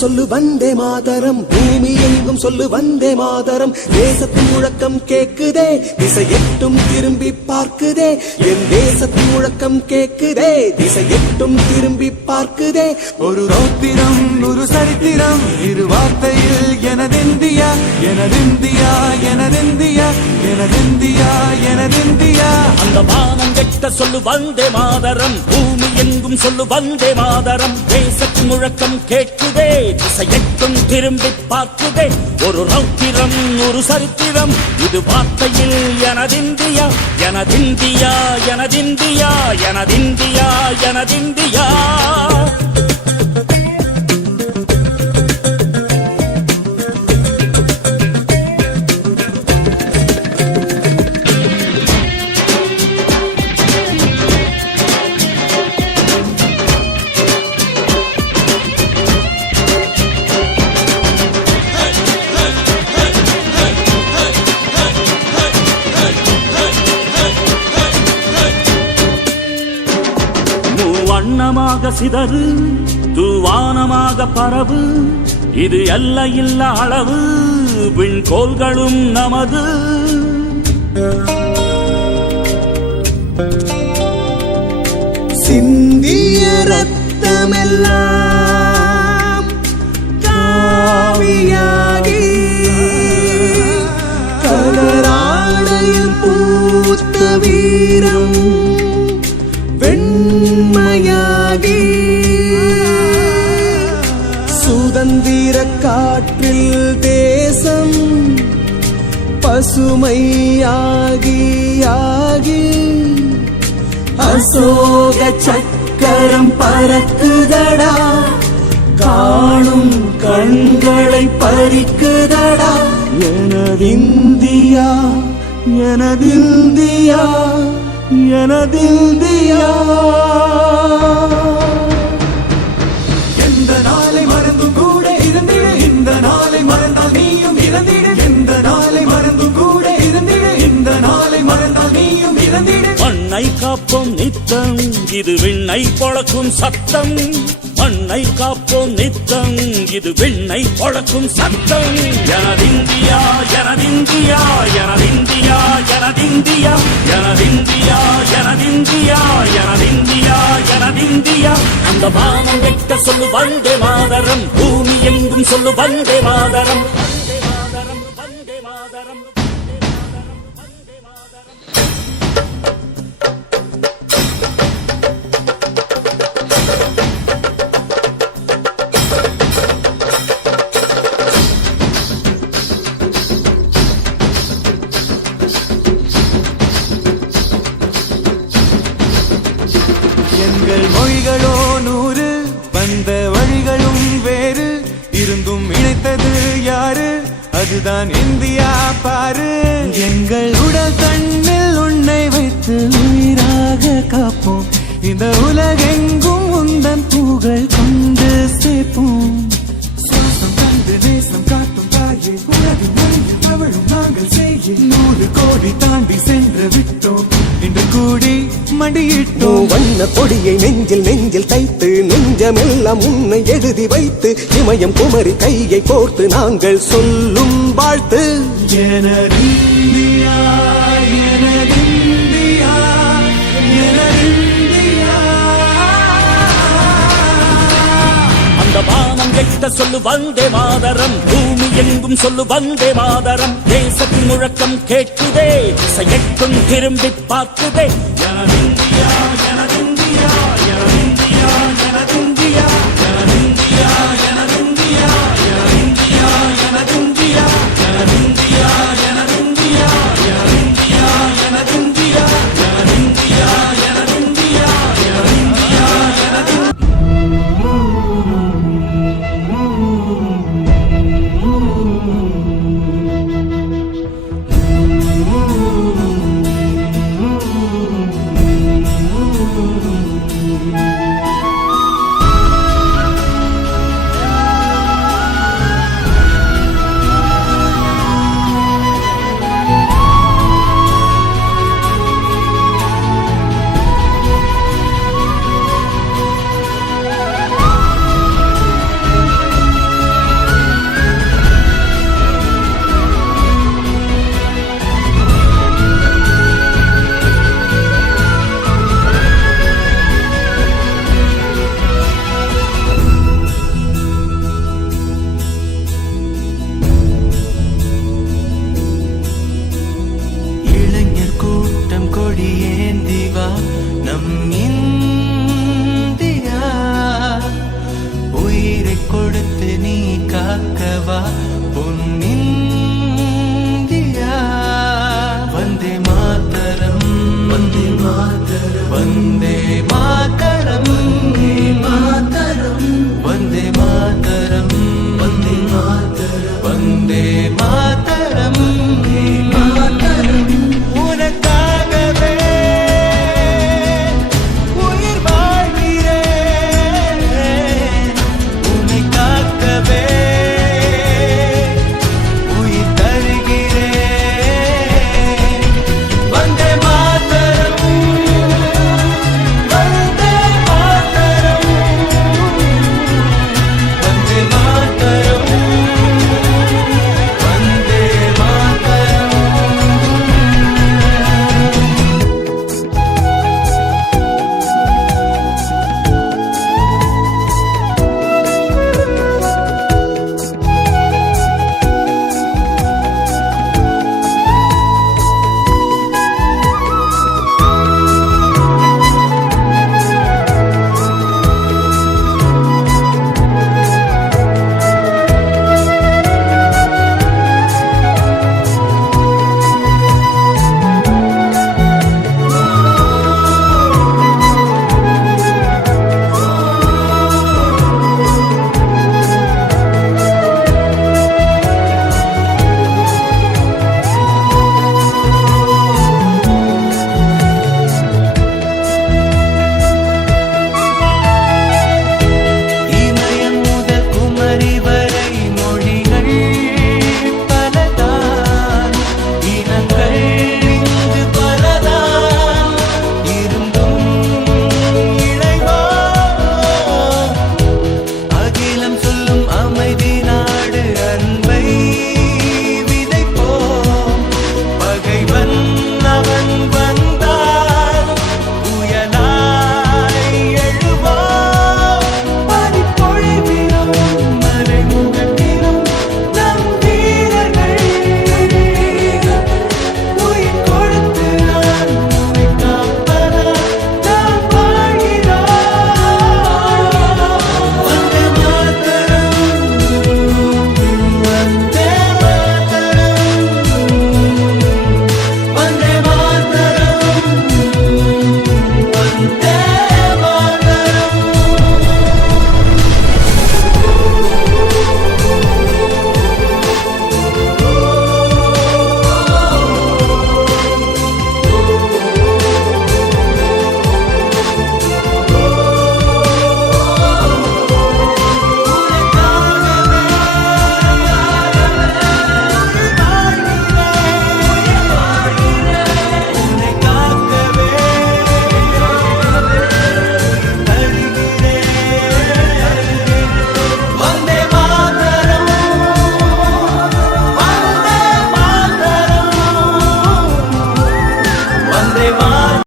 சொல்லு வந்தே மாதரம், பூமி எங்கும் சொல்லு வந்தே மாதரம். தேசத்தின் முழக்கம் கேக்குதே, திசை எட்டும் திரும்பி பார்க்குதே. என் தேசத்தின் முழக்கம் கேக்குதே, திசை எட்டும் திரும்பி பார்க்குதே. ஒரு ரௌத்திரம் ஒரு சரித்திரம், இரு வார்த்தையில் எனதிந்தியா எனதிந்தியா எனதிந்தியா எனதிந்தியா எனதிந்தியா. அந்த வானம் கெட்ட சொல்லு வந்தே மாதரம், பூமி எங்கும் சொல்லு வந்தே மாதரம். தேசத்தின் முழக்கம் கேட்குதே, திசை எட்டும் திரும்பி பார்க்குதே. ஒரு ரௌத்திரம் ஒரு சரித்திரம், இது வார்த்தையில் எனதிந்தியா எனதிந்தியா எனதிந்தியா எனதிந்தியா எனதிந்தியா. வண்ணமாக சிதறு தூவானமாக பரவு, இது எல்லையில்ல அளவு, விண்கோள்களும் நமது. சிந்திய ரத்தமெல்லாம் காவியாகி, கதராடையில் பூத்த வீரம் வெண்மையாகி, சுதந்திர காற்றில் தேசம் பசுமையாகி ஆகி, அசோக சக்கரம் பறக்குதடா, காணும் கண்களை பறிக்குதடா. எனதிந்தியா எனதிந்தியா எனதிந்தியா. எந்த நாளை மறந்தும் கூட இருந்திட, இந்த நாளை மறந்தால் நீயும் இறந்திட. எந்த நாளை மறந்தும் கூட இருந்திட, இந்த நாளை மறந்தால் நீயும் இறந்திட. மண்ணை காப்போம் நித்தம், இது விண்ணை பொழக்கும் சத்தம். மண்ணை காப்போம் நித்தம், இது விண்ணை பொழக்கும் சத்தம். எனதிந்தியா எனதிந்தியா எனதிந்தியா எனதிந்தியா எனதிந்தியா எனதிந்தியா எனதிந்தியா எனதிந்தியா. அந்த வானம் வெட்ட சொல்லு வந்தே மாதரம், பூமி எங்கும் சொல்லு வந்தே மாதரம். வந்தே மாதரம் வந்தே மாதரம். எங்கள் மொழிகளோ 100, வந்த வழிகளும் வேறு, இருந்தும் இணைத்தது யாரு? அதுதான் இந்தியா பாரு. எங்கள் உடல் தன்னில் உன்னை வைத்து உயிராக காப்போம், இந்த உலகெங்கும் உந்தன் புகழ் கொண்டு சேர்ப்போம். சுவாசம் தந்து தேசம் காட்டும் தாயே, உலகின் மொழியில் தவழும் நாங்கள் செய்ய 100 கோடி தாண்டி சென்று விட்டோம், இன்று கூடி மண்டியிட்டோம். வண்ண கொடியை நெஞ்சில் நெஞ்சில் தைத்து, நெஞ்சமெல்லாம் உன்னை எழுதி வைத்து, இமயம் குமரி கையை கோர்த்து நாங்கள் சொல்லும் வாழ்த்து. எனதிந்தியா எனதிந்தியா எனதிந்தியா. அந்த வானம் கெட்ட சொல்லு வந்தே மாதரம், பூமி எங்கும் சொல்லு வந்தே மாதரம். தேசத்தின் முழக்கம் கேட்குதே, திசை எட்டும் திரும்பி பார்க்குதே. எனதிந்தியா எனதிந்தியா எனதிந்தியா எனதிந்தியா எனதிந்தியா எனதிந்தியா எனதிந்தியா எனதிந்தியா எனதிந்தியா எனதிந்தியா எனதிந்தியா எனதிந்தியா எனதிந்தியா எனதிந்தியா எனதிந்தியா எனதிந்தியா. वन्दे मातरम् वन्दे मातरम् वन्दे मातरम् वन्दे मातरम्